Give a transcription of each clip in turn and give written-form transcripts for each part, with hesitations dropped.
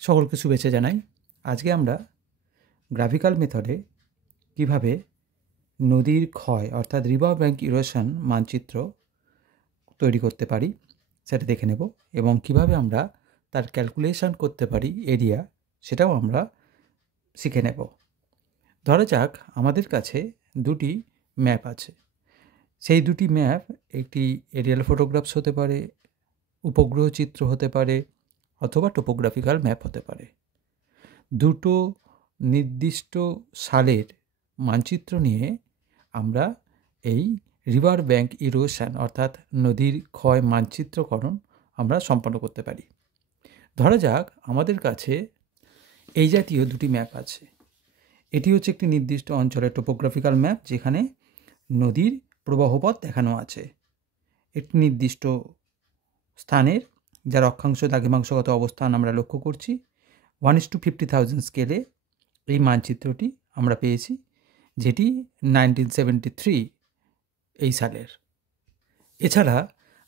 সকলকে শুভেচ্ছা জানাই। আজকে আমরা গ্রাফিক্যাল মেথডে কিভাবে নদীর ক্ষয় অর্থাৎ রিভার ব্যাঙ্ক ইরোশন মানচিত্র তৈরি করতে পারি সেটা দেখে নেব, এবং কিভাবে আমরা তার ক্যালকুলেশন করতে পারি এরিয়া, সেটাও আমরা শিখে নেব। ধরা যাক আমাদের কাছে দুটি ম্যাপ আছে। সেই দুটি ম্যাপ একটি এরিয়াল ফটোগ্রাফস হতে পারে, উপগ্রহ চিত্র হতে পারে, অথবা টোপোগ্রাফিক্যাল ম্যাপ হতে পারে। দুটো নির্দিষ্ট সালের মানচিত্র নিয়ে আমরা এই রিভার ব্যাঙ্ক ইরোশন অর্থাৎ নদীর ক্ষয় মানচিত্রকরণ আমরা সম্পন্ন করতে পারি। ধরা যাক আমাদের কাছে এই জাতীয় দুটি ম্যাপ আছে। এটি হচ্ছে একটি নির্দিষ্ট অঞ্চলের টোপোগ্রাফিক্যাল ম্যাপ, যেখানে নদীর প্রবাহপথ দেখানো আছে একটি নির্দিষ্ট স্থানের, যার অক্ষাংশ দ্রাঘিমাংশগত অবস্থান আমরা লক্ষ্য করছি। 1:50,000 স্কেলে এই মানচিত্রটি আমরা পেয়েছি, যেটি 1973 এই সালের। এছাড়া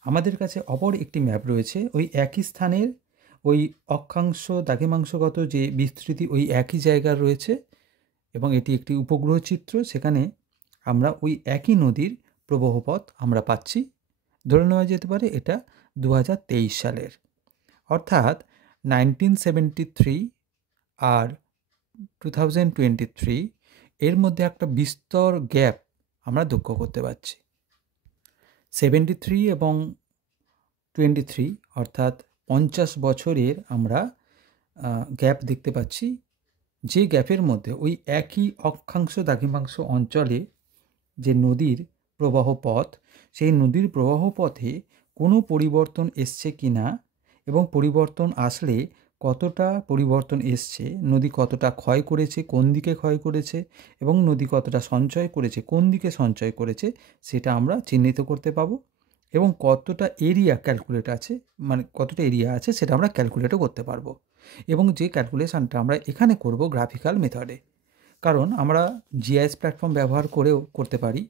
আমাদের কাছে অপর একটি ম্যাপ রয়েছে ওই একই স্থানের, ওই অক্ষাংশ দ্রাঘিমাংশগত যে বিস্তৃতি ওই একই জায়গার রয়েছে, এবং এটি একটি উপগ্রহ চিত্র। সেখানে আমরা ওই একই নদীর প্রবাহপথ আমরা পাচ্ছি। ধরে নেওয়া যেতে পারে এটা 2023 সালের, অর্থাৎ 1973 আর 2023 এর মধ্যে একটা বিস্তর গ্যাপ আমরা লক্ষ্য করতে পারছি। 73 এবং 23 অর্থাৎ 50 বছরের আমরা গ্যাপ দেখতে পাচ্ছি, যে গ্যাপের মধ্যে ওই একই অক্ষাংশ দ্রাঘিমাংশ অঞ্চলে যে নদীর প্রবাহ পথ, সেই নদীর প্রবাহ পথে কোনো পরিবর্তন এসছে কি না, এবং পরিবর্তন আসলে কতটা পরিবর্তন এসছে, নদী কতটা ক্ষয় করেছে, কোন দিকে ক্ষয় করেছে, এবং নদী কতটা সঞ্চয় করেছে, কোন দিকে সঞ্চয় করেছে, সেটা আমরা চিহ্নিত করতে পাবো। এবং কতটা এরিয়া ক্যালকুলেট আছে, মানে কতটা এরিয়া আছে সেটা আমরা ক্যালকুলেটও করতে পারবো। এবং যে ক্যালকুলেশানটা আমরা এখানে করব গ্রাফিক্যাল মেথডে, কারণ আমরা জিআইএস প্ল্যাটফর্ম ব্যবহার করেও করতে পারি।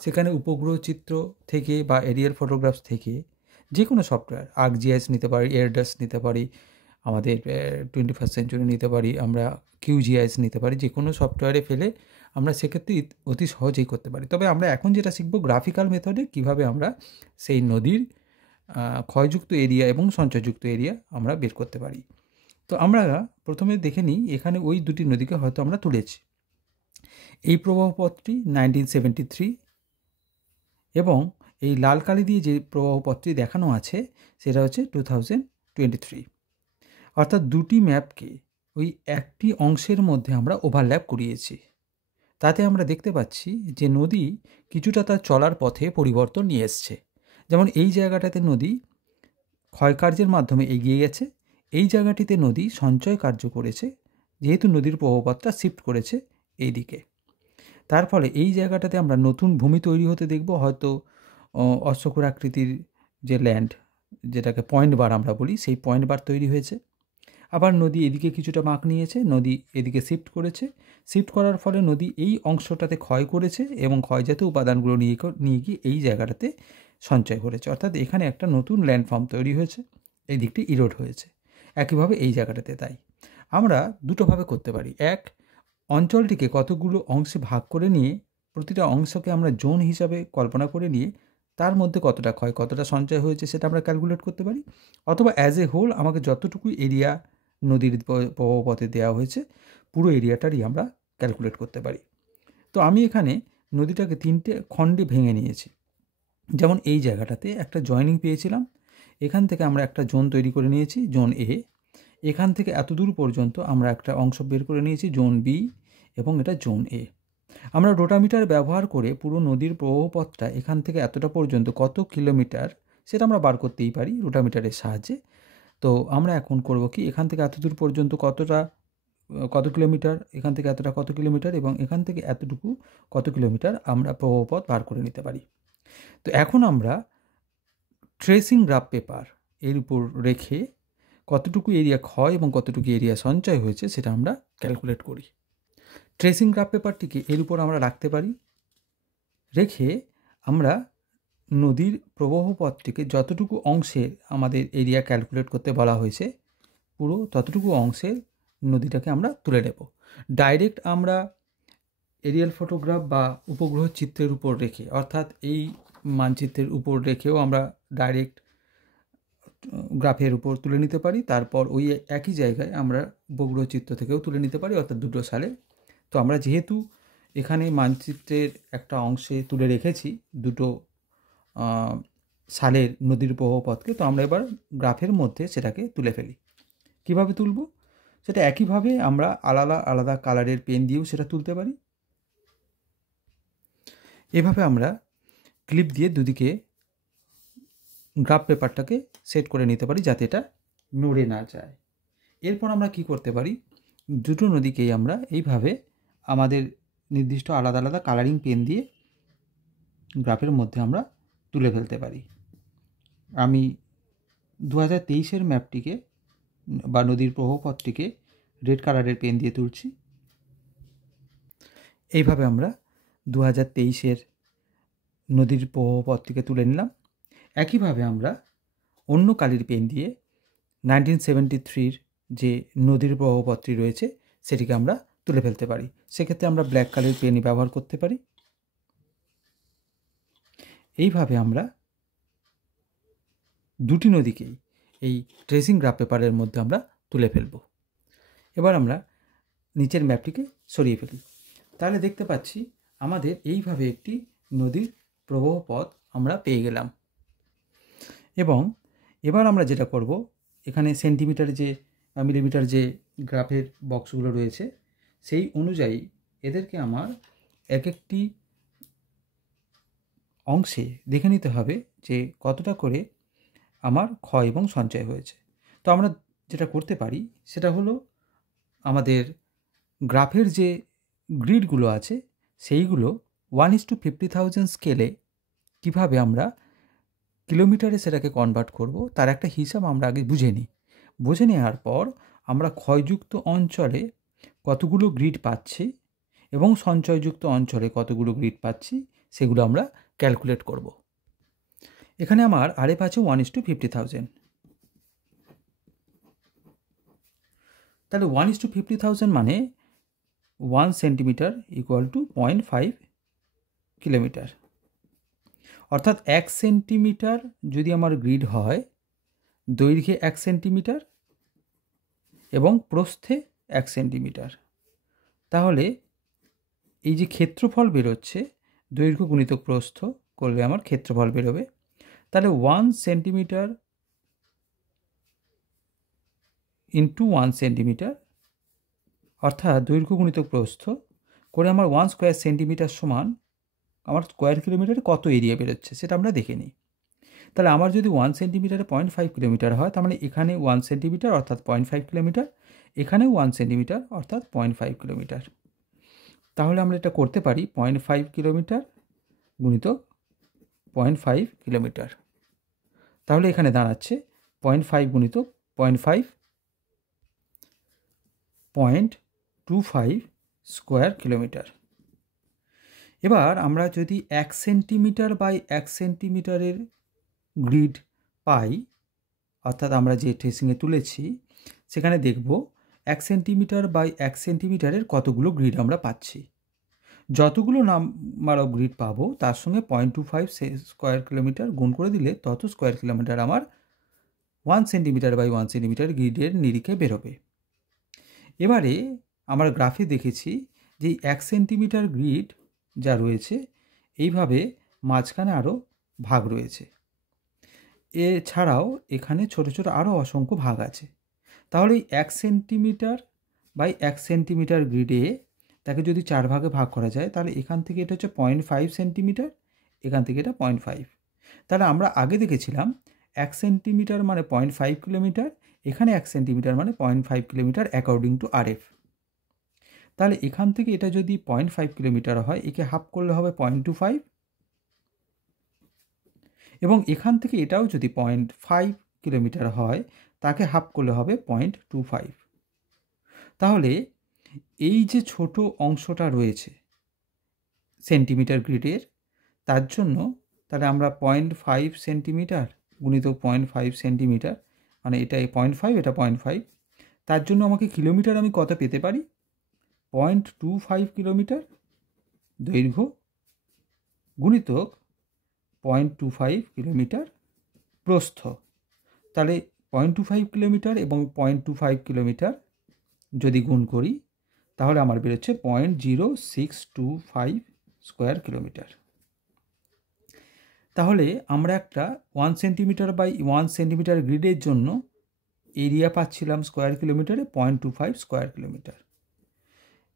সেখানে উপগ্রহ চিত্র থেকে বা এরিয়াল ফটোগ্রাফস থেকে যে কোনো সফটওয়্যার, ArcGIS নিতে পারি, এয়ারডাস নিতে পারি, আমাদের 21st সেঞ্চুরি নিতে পারি, আমরা QGIS নিতে পারি। যে কোনো সফটওয়্যারে ফেলে আমরা সেক্ষেত্রে অতি সহজেই করতে পারি। তবে আমরা এখন যেটা শিখব গ্রাফিক্যাল মেথডে কীভাবে আমরা সেই নদীর ক্ষয়যুক্ত এরিয়া এবং সঞ্চয়যুক্ত এরিয়া আমরা বের করতে পারি। তো আমরা প্রথমে দেখে নিই, এখানে ওই দুটি নদীকে হয়তো আমরা তুলেছি। এই প্রবাহপথটি 1973, এবং এই লাল কালি দিয়ে যে প্রবাহপথটি দেখানো আছে সেটা হচ্ছে 2023। অর্থাৎ দুটি ম্যাপকে ওই একটি অংশের মধ্যে আমরা ওভারল্যাপ করিয়েছি। তাতে আমরা দেখতে পাচ্ছি যে নদী কিছুটা তার চলার পথে পরিবর্তন নিয়ে এসছে। যেমন এই জায়গাটাতে নদী ক্ষয়কার্যের মাধ্যমে এগিয়ে গেছে, এই জায়গাটিতে নদী সঞ্চয় কার্য করেছে, যেহেতু নদীর প্রবাহপথটা শিফট করেছে এই দিকে। তার ফলে এই জায়গাটাতে আমরা নতুন ভূমি তৈরি হতে দেখব, হয়তো অশ্বক্ষুর আকৃতির যে ল্যান্ড, যেটাকে পয়েন্ট বার আমরা বলি, সেই পয়েন্ট বার তৈরি হয়েছে। আবার নদী এদিকে কিছুটা বাঁক নিয়েছে, নদী এদিকে শিফট করেছে। শিফট করার ফলে নদী এই অংশটাতে ক্ষয় করেছে, এবং ক্ষয়জাত উপাদানগুলো নিয়ে গিয়ে এই জায়গাটাতে সঞ্চয় করেছে। অর্থাৎ এখানে একটা নতুন ল্যান্ডফর্ম তৈরি হয়েছে, এই দিকটি ইরোড হয়েছে। একইভাবে এই জায়গাটাতে তাই আমরা দুটোভাবে করতে পারি। এক, অঞ্চলটিকে কতগুলো অংশে ভাগ করে নিয়ে প্রতিটা অংশকে আমরা জোন হিসাবে কল্পনা করে নিয়ে তার মধ্যে কতটা ক্ষয় কতটা সঞ্চয় হয়েছে সেটা আমরা ক্যালকুলেট করতে পারি। অথবা অ্যাজ এ হোল আমাকে যতটুকু এরিয়া নদীর প্রবাহপথে দেওয়া হয়েছে পুরো এরিয়াটারই আমরা ক্যালকুলেট করতে পারি। তো আমি এখানে নদীটাকে 3টে খণ্ডে ভেঙে নিয়েছি। যেমন এই জায়গাটাতে একটা জয়েনিং পেয়েছিলাম, এখান থেকে আমরা একটা জোন তৈরি করে নিয়েছি, জোন এ। এখান থেকে এত দূর পর্যন্ত আমরা একটা অংশ বের করে নিয়েছি, জোন বি, এবং এটা জোন এ। আমরা রোটামিটার ব্যবহার করে পুরো নদীর প্রবাহপথটা এখান থেকে এতটা পর্যন্ত কত কিলোমিটার সেটা আমরা বার করতেই পারি রোটামিটারের সাহায্যে। তো আমরা এখন করব কি, এখান থেকে এত দূর পর্যন্ত কত কিলোমিটার, এখান থেকে এতটা কত কিলোমিটার, এবং এখান থেকে এতটুকু কত কিলোমিটার আমরা প্রবাহপথ বার করে নিতে পারি। তো এখন আমরা ট্রেসিং গ্রাফ পেপার এর উপর রেখে কতটুকু এরিয়া ক্ষয় এবং কতটুকু এরিয়া সঞ্চয় হয়েছে সেটা আমরা ক্যালকুলেট করি। ট্রেসিং গ্রাফ পেপারটিকে এর উপর আমরা রাখতে পারি, রেখে আমরা নদীর প্রবাহপথটিকে যতটুকু অংশে আমাদের এরিয়া ক্যালকুলেট করতে বলা হয়েছে পুরো ততটুকু অংশের নদীটাকে আমরা তুলে নেব। ডাইরেক্ট আমরা এরিয়াল ফটোগ্রাফ বা উপগ্রহ চিত্রের উপর রেখে, অর্থাৎ এই মানচিত্রের উপর রেখেও আমরা ডাইরেক্ট গ্রাফের উপর তুলে নিতে পারি। তারপর ওই একই জায়গায় আমরা উপগ্রহ চিত্র থেকেও তুলে নিতে পারি, অর্থাৎ দুটো সালে। তো আমরা যেহেতু এখানে মানচিত্রের একটা অংশে তুলে রেখেছি দুটো সালের নদীর প্রবাহপথকে, তো আমরা এবার গ্রাফের মধ্যে সেটাকে তুলে ফেলি। কিভাবে তুলব সেটা একইভাবে আমরা আলাদা আলাদা কালারের পেন দিয়েও সেটা তুলতে পারি। এভাবে আমরা ক্লিপ দিয়ে দুদিকে গ্রাফ পেপারটাকে সেট করে নিতে পারি যাতে এটা নড়ে না যায়। এরপর আমরা কি করতে পারি, দুটো নদীকেই আমরা এইভাবে আমাদের নির্দিষ্ট আলাদা আলাদা কালারিং পেন দিয়ে গ্রাফের মধ্যে আমরা তুলে ফেলতে পারি। আমি 2023-এর ম্যাপটিকে বা নদীর প্রবাহপথটিকে রেড কালারের পেন দিয়ে তুলছি। এইভাবে আমরা 2023-এর নদীর প্রবাহপথটিকে তুলে নিলাম। একইভাবে আমরা অন্য কালির পেন দিয়ে 1973-র যে নদীর প্রবাহপথটি রয়েছে সেটিকে আমরা তুলে ফেলতে পারি। সেক্ষেত্রে আমরা ব্ল্যাক কালারের পেনই ব্যবহার করতে পারি। এইভাবে আমরা দুটি নদীকেই এই ট্রেসিং গ্রাফ পেপারের মধ্যে আমরা তুলে ফেলব। এবার আমরা নিচের ম্যাপটিকে সরিয়ে ফেলি। তাহলে দেখতে পাচ্ছি আমাদের এইভাবে একটি নদীর প্রবাহপথ আমরা পেয়ে গেলাম। এবং এবার আমরা যেটা করব, এখানে সেন্টিমিটার যে মিলিমিটার যে গ্রাফের বক্সগুলো রয়েছে সেই অনুযায়ী এদেরকে আমার এক একটি অংশে দেখে নিতে হবে যে কতটা করে আমার ক্ষয় এবং সঞ্চয় হয়েছে। তো আমরা যেটা করতে পারি সেটা হলো আমাদের গ্রাফের যে গ্রিডগুলো আছে সেইগুলো 1:50,000 স্কেলে কীভাবে আমরা কিলোমিটারে সেটাকে কনভার্ট করব তার একটা হিসাব আমরা আগে বুঝে নেওয়ার পর আমরা ক্ষয়যুক্ত অঞ্চলে কতগুলো গ্রিড পাচ্ছি এবং সঞ্চয়যুক্ত অঞ্চলে কতগুলো গ্রিড পাচ্ছি সেগুলো আমরা ক্যালকুলেট করব। এখানে আমার আরএফ আছে 1:50,000। তাহলে 1:50,000 মানে 1 সেন্টিমিটার ইকুয়াল টু 0.5 কিলোমিটার। অর্থাৎ 1 সেন্টিমিটার যদি আমার গ্রিড হয়, দৈর্ঘ্যে 1 সেন্টিমিটার এবং প্রস্থে 1 সেন্টিমিটার, তাহলে এই যে ক্ষেত্রফল বেরোচ্ছে দৈর্ঘ্য গুণিতক প্রস্থ করলে আমার ক্ষেত্রফল বেরোবে। তাহলে 1 সেন্টিমিটার ইন্টু 1 সেন্টিমিটার অর্থাৎ দৈর্ঘ্য গুণিতক প্রস্থ করে আমার 1 স্কোয়ার সেন্টিমিটার সমান আমার স্কোয়ার কিলোমিটারে কত এরিয়া বেরোচ্ছে সেটা আমরা দেখে নিই। তাহলে আমার যদি 1 সেন্টিমিটারে 0.5 কিলোমিটার হয়, তার মানে এখানে 1 সেন্টিমিটার অর্থাৎ 0.5 কিলোমিটার, এখানেও 1 সেন্টিমিটার অর্থাৎ 0.5 কিলোমিটার। তাহলে আমরা এটা করতে পারি 0.5 কিলোমিটার গুণিতক 0.5 কিলোমিটার। তাহলে এখানে দাঁড়াচ্ছে 0.5 গুণিতক 0.25 স্কোয়ার কিলোমিটার। এবার আমরা যদি 1 সেন্টিমিটার বাই 1 সেন্টিমিটারের গ্রিড পাই, অর্থাৎ আমরা যে ট্রেসিংয়ে তুলেছি সেখানে দেখব 1 সেন্টিমিটার বাই 1 সেন্টিমিটারের কতগুলো গ্রিড আমরা পাচ্ছি। যতগুলো নাম্বার অফ গ্রিড পাবো তার সঙ্গে 0.25 স্কোয়ার কিলোমিটার গুণ করে দিলে তত স্কোয়ার কিলোমিটার আমার 1 সেন্টিমিটার বাই 1 সেন্টিমিটার গ্রিডের নিরিখে বেরোবে। এবারে আমরা গ্রাফে দেখেছি যে 1 সেন্টিমিটার গ্রিড যা রয়েছে এইভাবে মাঝখানে আরও ভাগ রয়েছে। এছাড়াও এখানে ছোট ছোট আরও অসংখ্য ভাগ আছে। তাহলে এই 1 সেন্টিমিটার বাই 1 সেন্টিমিটার গ্রিডে তাকে যদি 4 ভাগে ভাগ করা যায়, তাহলে এখান থেকে এটা হচ্ছে 0.5 সেন্টিমিটার, এখান থেকে এটা 0.5। তাহলে আমরা আগে দেখেছিলাম 1 সেন্টিমিটার মানে 0.5 কিলোমিটার, এখানে 1 সেন্টিমিটার মানে 0.5 কিলোমিটার অ্যাকর্ডিং টু আরএফ। তাহলে এখান থেকে এটা যদি 0.5 কিলোমিটার হয়, একে হাফ করলে হবে 0.25, এবং এখান থেকে এটাও যদি 0.5 কিলোমিটার হয় তাকে হাফ করলে হবে 0.25। তাহলে এই যে ছোট অংশটা রয়েছে সেন্টিমিটার গ্রিডের, তার জন্য তাহলে আমরা 0.5 সেন্টিমিটার গুণিত 0.5 সেন্টিমিটার, মানে এটা 0.5 এটা 0.5, তার জন্য আমাকে কিলোমিটার আমি কত পেতে পারি, 0.25 কিলোমিটার দৈর্ঘ্য গুণিতক 0.25 কিলোমিটার প্রস্থ। তাহলে 0.25 কিলোমিটার এবং 0.25 কিলোমিটার যদি গুণ করি তাহলে আমার বেরোচ্ছে 0.0625 স্কোয়ার কিলোমিটার। তাহলে আমরা একটা 1 সেন্টিমিটার বাই 1 সেন্টিমিটার গ্রিডের জন্য এরিয়া পাচ্ছিলাম স্কোয়ার কিলোমিটারে 0.25 স্কোয়ার কিলোমিটার।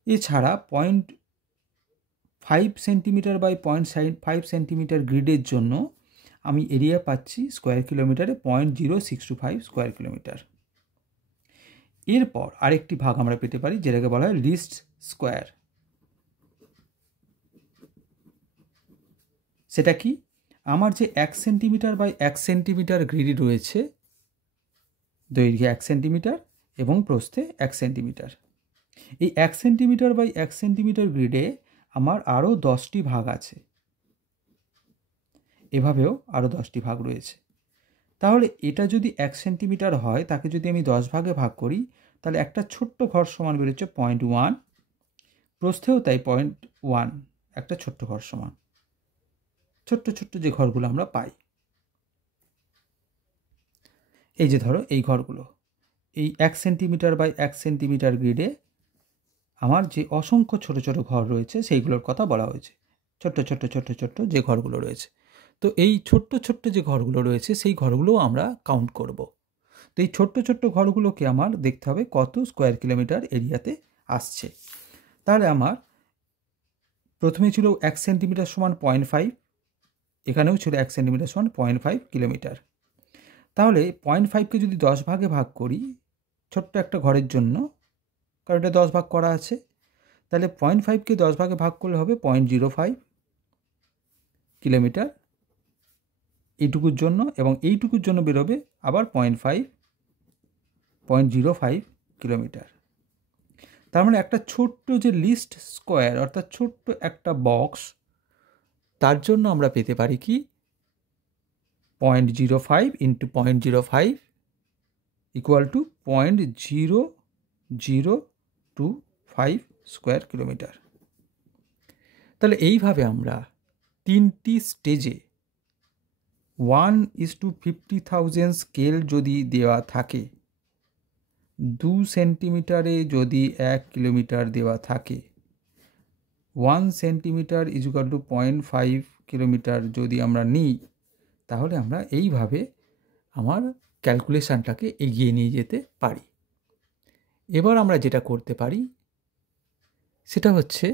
এছাড়া 0.5 সেন্টিমিটার বাই 0.5 সেন্টিমিটার গ্রিডের জন্য আমি এরিয়া পাচ্ছি স্কোয়ার কিলোমিটারে 0.0625 স্কোয়ার কিলোমিটার। এরপর আরেকটি ভাগ আমরা পেতে পারি যেটাকে বলা হয় লিস্ট স্কোয়ার। সেটা কি, আমার যে 1 সেন্টিমিটার বাই 1 সেন্টিমিটার গ্রিড রয়েছে, দৈর্ঘ্যে 1 সেন্টিমিটার এবং প্রস্থে 1 সেন্টিমিটার, এই 1 সেন্টিমিটার বাই 1 সেন্টিমিটার গ্রিডে আমার আরও 10টি ভাগ আছে, এভাবেও আরও 10টি ভাগ রয়েছে। তাহলে এটা যদি 1 সেন্টিমিটার হয় তাকে যদি আমি 10 ভাগে ভাগ করি তাহলে একটা ছোট্ট ঘর সমান বেরোচ্ছে 0.1, প্রস্থেও তাই 0.1 একটা ছোট্ট ঘর সমান। ছোট্ট ছোট্ট যে ঘরগুলো আমরা পাই, এই যে ধরো এই ঘরগুলো, এই 1 সেন্টিমিটার বাই 1 সেন্টিমিটার গ্রিডে আমার যে অসংখ্য ছোট ছোট ঘর রয়েছে সেইগুলোর কথা বলা হয়েছে, ছোট্ট ছোট্ট ছোট্ট ছোট্ট যে ঘরগুলো রয়েছে। তো এই ছোট্ট ছোট্ট যে ঘরগুলো রয়েছে সেই ঘরগুলোও আমরা কাউন্ট করব। তো এই ছোট্ট ছোট্ট ঘরগুলোকে আমার দেখতে হবে কত স্কোয়ার কিলোমিটার এরিয়াতে আসছে। তাহলে আমার প্রথমে ছিল 1 সেন্টিমিটার সমান 0.5, এখানেও ছিল 1 সেন্টিমিটার সমান 0.5 কিলোমিটার। তাহলে 0.5কে যদি 10 ভাগে ভাগ করি ছোট্ট একটা ঘরের জন্য, কারণ এটা 10 ভাগ করা আছে, তাহলে 0.5কে 10 ভাগে ভাগ করলে হবে 0.05 কিলোমিটার এইটুকুর জন্য, এবং এইটুকুর জন্য বেরোবে আবার 0.05 কিলোমিটার। তার মানে একটা ছোট্ট যে লিস্ট স্কোয়ার অর্থাৎ ছোট্ট একটা বক্স, তার জন্য আমরা পেতে পারি কি 0.05 into 0.05 equal to 0.0025 square kilometre. তাহলে এইভাবে আমরা 3টি স্টেজে 1:50,000 স্কেল যদি দেওয়া থাকে, 2 সেন্টিমিটারে যদি 1 কিলোমিটার দেওয়া থাকে, 1 সেন্টিমিটার ইকুয়াল টু 0.5 কিলোমিটার যদি আমরা নিই, তাহলে আমরা এইভাবে আমার ক্যালকুলেশানটাকে এগিয়ে নিয়ে যেতে পারি। এবার আমরা যেটা করতে পারি সেটা হচ্ছে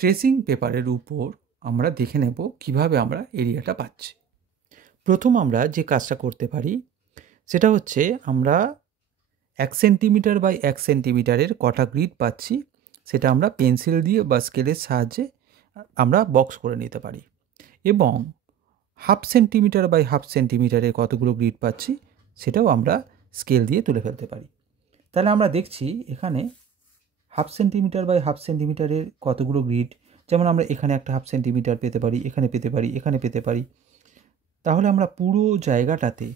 ট্রেসিং পেপারের উপর আমরা দেখে নেব কিভাবে আমরা এরিয়াটা পাচ্ছি। প্রথম আমরা যে কাজটা করতে পারি সেটা হচ্ছে আমরা 1 সেন্টিমিটার বাই 1 সেন্টিমিটারের কটা গ্রিড পাচ্ছি সেটা আমরা পেন্সিল দিয়ে বা স্কেলের সাহায্যে আমরা বক্স করে নিতে পারি, এবং 1/2 সেন্টিমিটার বাই 1/2 সেন্টিমিটারের কতগুলো গ্রিড পাচ্ছি সেটাও আমরা স্কেল দিয়ে তুলে ফেলতে পারি। তাহলে আমরা দেখছি এখানে 1/2 সেন্টিমিটার বাই 1/2 সেন্টিমিটারের কতগুলো গ্রিড, যেমন আমরা এখানে একটা 1/2 সেন্টিমিটার পেতে পারি, এখানে পেতে পারি, এখানে পেতে পারি। তাহলে আমরা পুরো জায়গাটাতে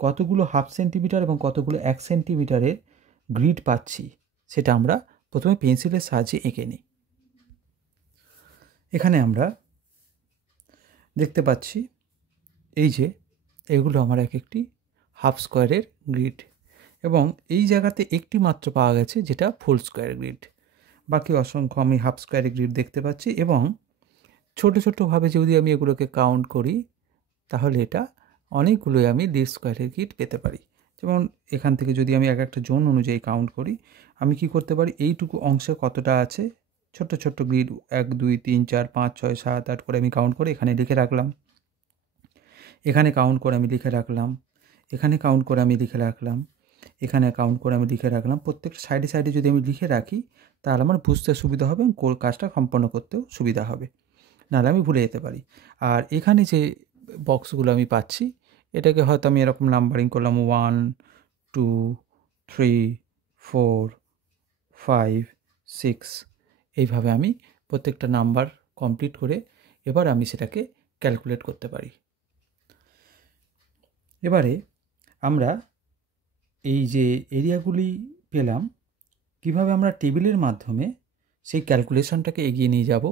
কতগুলো 1/2 সেন্টিমিটার এবং কতগুলো 1 সেন্টিমিটারের গ্রিড পাচ্ছি সেটা আমরা প্রথমে পেন্সিলের সাহায্যে এঁকে নিই। এখানে আমরা দেখতে পাচ্ছি এই যে এগুলো আমার এক একটি 1/2 স্কোয়ারের গ্রিড, এবং এই জায়গাতে একটি মাত্র পাওয়া গেছে যেটা ফুল স্কোয়ার গ্রিড, বাকি অসংখ্য আমি 1/2 স্কোয়ারের গ্রিড দেখতে পাচ্ছি। এবং ছোটো ছোটোভাবে যদি আমি এগুলোকে কাউন্ট করি তাহলে এটা অনেকগুলোই আমি লিস্ট স্কোয়ারের গ্রিড পেতে পারি। যেমন এখান থেকে যদি আমি এক একটা জোন অনুযায়ী কাউন্ট করি, আমি কি করতে পারি, এইটুকু অংশে কতটা আছে ছোট্ট ছোট্ট গ্রিড 1 2 3 4 5 6 7 8 করে আমি কাউন্ট করে এখানে লিখে রাখলাম, এখানে কাউন্ট করে আমি লিখে রাখলাম, এখানে কাউন্ট করে আমি লিখে রাখলাম, এখানে কাউন্ট করে আমি লিখে রাখলাম। প্রত্যেকটা সাইডে সাইডে যদি আমি লিখে রাখি তাহলে আমার বুঝতে সুবিধা হবে এবং কাজটা সম্পন্ন করতেও সুবিধা হবে, নাহলে আমি ভুলে যেতে পারি। আর এখানে যে বক্সগুলো আমি পাচ্ছি এটাকে হয়তো আমি এরকম নাম্বারিং করলাম 1 2 3 4 5 6, এইভাবে আমি প্রত্যেকটা নাম্বার কমপ্লিট করে এবার আমি সেটাকে ক্যালকুলেট করতে পারি। এবারে আমরা এই যে এরিয়াগুলি পেলাম, কিভাবে আমরা টেবিলের মাধ্যমে সেই ক্যালকুলেশনটাকে এগিয়ে নিয়ে যাব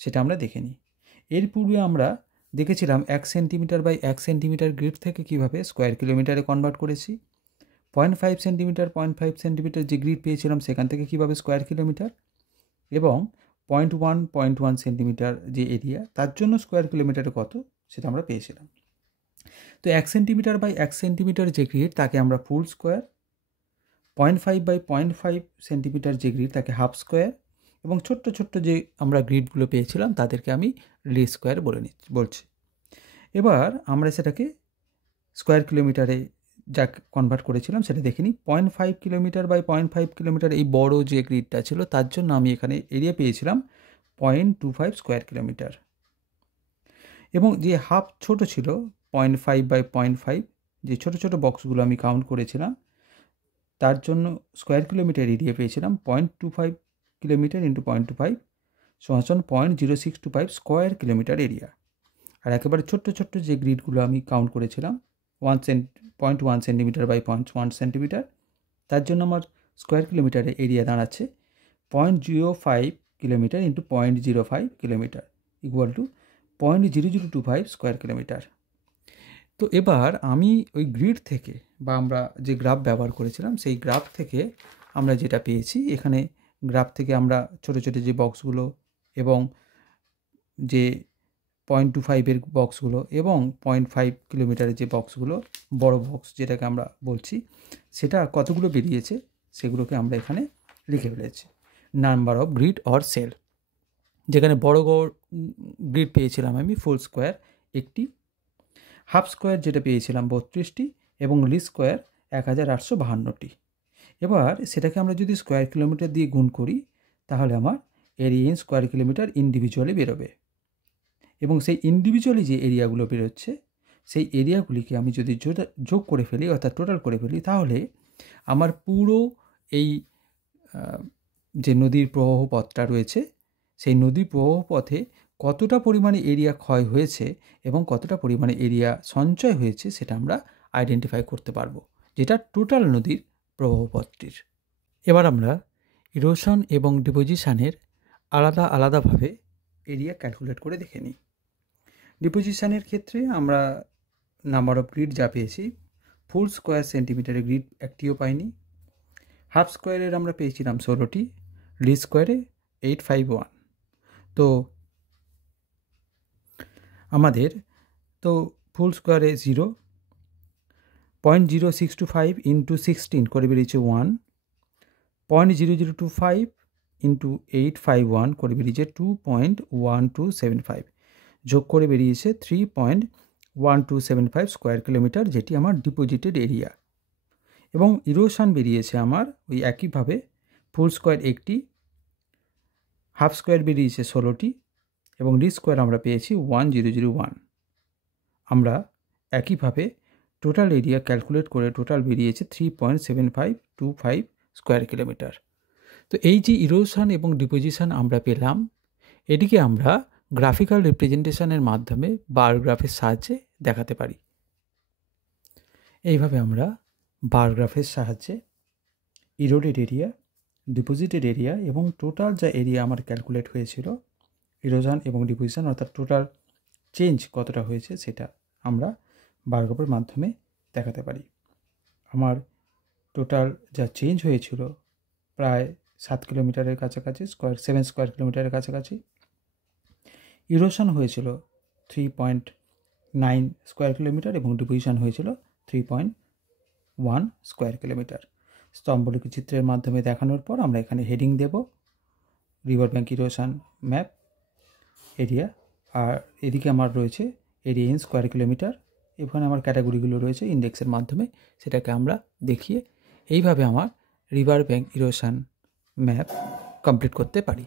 সেটা আমরা দেখে নিই। এর পূর্বে আমরা দেখেছিলাম 1 সেন্টিমিটার বাই 1 সেন্টিমিটার গ্রিড থেকে কিভাবে স্কোয়ার কিলোমিটারে কনভার্ট করেছি। 0.5 সেন্টিমিটার 0.5 সেন্টিমিটার যে গ্রিড পেয়েছিলাম সেখান থেকে কিভাবে স্কোয়ার কিলোমিটার, এবং 0.1 সেন্টিমিটার যে এরিয়া তার জন্য স্কোয়ার কিলোমিটারে কত সেটা আমরা পেয়েছিলাম। তো 1 সেন্টিমিটার বাই 1 সেন্টিমিটার যে গ্রিড তাকে আমরা ফুল স্কোয়ার, 0.5 বাই 0.5 সেন্টিমিটার যে গ্রিড তাকে হাফ স্কোয়ার, এবং ছোট্ট ছোট্ট যে আমরা গ্রিডগুলো পেয়েছিলাম তাদেরকে আমি লিস্ট স্কোয়ার বলছি। এবার আমরা সেটাকে স্কোয়ার কিলোমিটারে যা কনভার্ট করেছিলাম সেটা দেখে নিই। 0.5 কিলোমিটার বাই 0.5 কিলোমিটার এই বড় যে গ্রিডটা ছিল তার জন্য আমি এখানে এরিয়া পেয়েছিলাম 0.25 স্কোয়ার কিলোমিটার, এবং যে হাফ ছোট ছিল 0.5 বাই 0.5 যে ছোট ছোট বক্সগুলো আমি কাউন্ট করেছিলাম তার জন্য স্কোয়ার কিলোমিটার এরিয়া পেয়েছিলাম 0.25 কিলোমিটার ইন্টু 0.25 সমান 0.0625 স্কোয়ার কিলোমিটার এরিয়া। আর একেবারে ছোট্ট ছোট্ট যে গ্রিডগুলো আমি কাউন্ট করেছিলাম 0.1 সেন্টিমিটার বাই 0.1 সেন্টিমিটার, তার জন্য আমার স্কোয়ার কিলোমিটারের এরিয়া দাঁড়াচ্ছে 0.05 kilometre into 0.05 kilometre equal to 0.0025 square kilometre. তো এবার আমি ওই গ্রিড থেকে বা আমরা যে গ্রাফ ব্যবহার করেছিলাম সেই গ্রাফ থেকে আমরা যেটা পেয়েছি, এখানে গ্রাফ থেকে আমরা ছোটো ছোটো যে বক্সগুলো এবং যে 0.25-এর বক্সগুলো এবং 0.5 কিলোমিটারের যে বক্সগুলো বড় বক্স যেটাকে আমরা বলছি সেটা কতগুলো বেরিয়েছে সেগুলোকে আমরা এখানে লিখে ফেলেছি। Number of grid or cell, যেখানে বড় গ্রিড পেয়েছিলাম আমি ফুল স্কোয়ার একটি, হাফ স্কোয়ার যেটা পেয়েছিলাম 32টি, এবং লিস্ট স্কোয়ার 1852টি। এবার সেটাকে আমরা যদি স্কোয়ার কিলোমিটার দিয়ে গুণ করি তাহলে আমার area in square kilometre individually বেরোবে, এবং সেই ইন্ডিভিজুয়ালি যে এরিয়াগুলো বেরোচ্ছে সেই এরিয়াগুলিকে আমি যদি যোগ করে ফেলি অর্থাৎ টোটাল করে ফেলি তাহলে আমার পুরো এই যে নদীর প্রবাহ পথটা রয়েছে সেই নদীর প্রবাহ পথে কতটা পরিমাণে এরিয়া ক্ষয় হয়েছে এবং কতটা পরিমাণে এরিয়া সঞ্চয় হয়েছে সেটা আমরা আইডেন্টিফাই করতে পারবো, যেটা টোটাল নদীর প্রবাহপথটির। এবার আমরা ইরোশন এবং ডিপোজিশনের আলাদা আলাদাভাবে এরিয়া ক্যালকুলেট করে দেখে নিই। ডিপোজিশনের ক্ষেত্রে আমরা নাম্বার অফ গ্রিড যা পেয়েছি, ফুল স্কোয়ার সেন্টিমিটারের গ্রিড একটিও পাইনি। হাফ স্কোয়ারের আমরা পেয়েছিলাম 16টি, লিস্ট স্কোয়ারে 851। তো আমাদের তো ফুল স্কোয়ারে 0, 0.0625 ইন্টু 16 করে বেরিয়েছে 1, 0.0025 ইন্টু 851 করে বেরিয়েছে 2.1275, যোগ করে বেরিয়েছে 3.1275 স্কোয়ার কিলোমিটার, যেটি আমার ডিপোজিটেড এরিয়া। এবং ইরোশন বেরিয়েছে আমার ওই একইভাবে ফুল স্কোয়ার একটি, হাফ স্কোয়ার বেরিয়েছে 16টি, এবং লিস্ট স্কোয়ার আমরা পেয়েছি 1001। আমরা একইভাবে টোটাল এরিয়া ক্যালকুলেট করে টোটাল বেরিয়েছে 3.7525 স্কোয়ার কিলোমিটার। তো এই যে ইরোশন এবং ডিপোজিশন আমরা পেলাম, এটিকে আমরা গ্রাফিক্যাল রিপ্রেজেন্টেশনের মাধ্যমে বার গ্রাফের সাহায্যে দেখাতে পারি। এইভাবে আমরা বার গ্রাফের সাহায্যে ইরোডেড এরিয়া, ডিপোজিটেড এরিয়া এবং টোটাল যা এরিয়া আমার ক্যালকুলেট হয়েছিল ইরোশন এবং ডিপোজিশন অর্থাৎ টোটাল চেঞ্জ কতটা হয়েছে সেটা আমরা বার গ্রাফের মাধ্যমে দেখাতে পারি। আমার টোটাল যা চেঞ্জ হয়েছিল প্রায় 7 কিলোমিটারের কাছাকাছি, 7 স্কোয়ার কিলোমিটারের কাছাকাছি। ইরোশন হয়েছিল 3.9 স্কোয়ার কিলোমিটার এবং ডিপোজিশন হয়েছিল 3.1 স্কোয়ার কিলোমিটার। স্তম্ভলিপি চিত্রের মাধ্যমে দেখানোর পর আমরা এখানে হেডিং দেব river bank erosion map area, আর এদিকে আমার রয়েছে এরিয়া ইন স্কোয়ার কিলোমিটার। এখানে আমার ক্যাটাগরিগুলো রয়েছে ইন্ডেক্সের মাধ্যমে, সেটাকে আমরা দেখিয়ে এইভাবে আমার river bank erosion map complete করতে পারি।